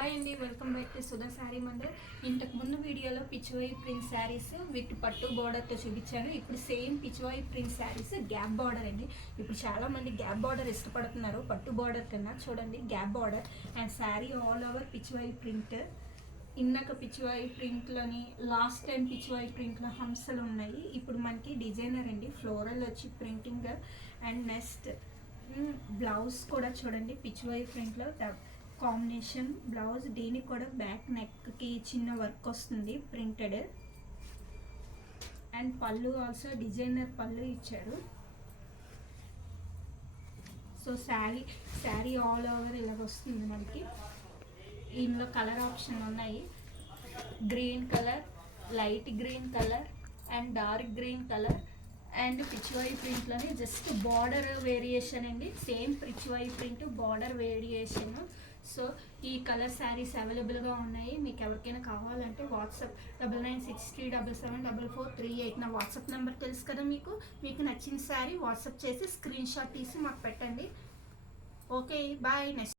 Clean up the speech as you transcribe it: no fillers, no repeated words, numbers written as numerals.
Hi అండి, welcome back to Sudha sari Mandir. ఇంతకు ముందు వీడియోలో పిచ్చివాయి ప్రింట్ శారీస్ విత్ పట్టు బార్డర్తో చూపించాను. ఇప్పుడు same pichwai print saris gap border అండి. ఇప్పుడు చాలామంది గ్యాప్ బార్డర్ ఇష్టపడుతున్నారు పట్టు బార్డర్ కన్నా. చూడండి, gap border and sari all over పిచ్చివాయి print. ఇందాక పిచ్చివాయి ప్రింట్లోని లాస్ట్ టైం పిచ్చివాయి ప్రింట్లో హంసలు ఉన్నాయి. ఇప్పుడు మనకి డిజైనర్ అండి, ఫ్లోరల్ వచ్చి ప్రింటింగ్. అండ్ నెక్స్ట్ బ్లౌజ్ కూడా చూడండి, పిచ్చివాయి ప్రింట్లో కాంబినేషన్ బ్లౌజ్. దీనికి కూడా బ్యాక్ నెక్కి చిన్న వర్క్ వస్తుంది ప్రింటెడ్. అండ్ పళ్ళు ఆల్సో డిజైనర్ పళ్ళు ఇచ్చారు. సో శారీ ఆల్ ఓవర్ ఇలా వస్తుంది మనకి. ఇందులో కలర్ ఆప్షన్ ఉన్నాయి, green colour, light green colour and dark green colour. And pichwai ప్రింట్లోనే జస్ట్ బార్డర్ వేరియేషన్ అండి, same pichwai print border variation. So ఈ కలర్ శారీస్ అవైలబుల్గా ఉన్నాయి. మీకు ఎవరికైనా కావాలంటే వాట్సాప్ 9963777438 నా వాట్సాప్ నెంబర్ తెలుసు కదా మీకు నచ్చిన శారీ వాట్సాప్ చేసి స్క్రీన్ షాట్ తీసి మాకు పెట్టండి. Okay, bye. నెక్స్ట్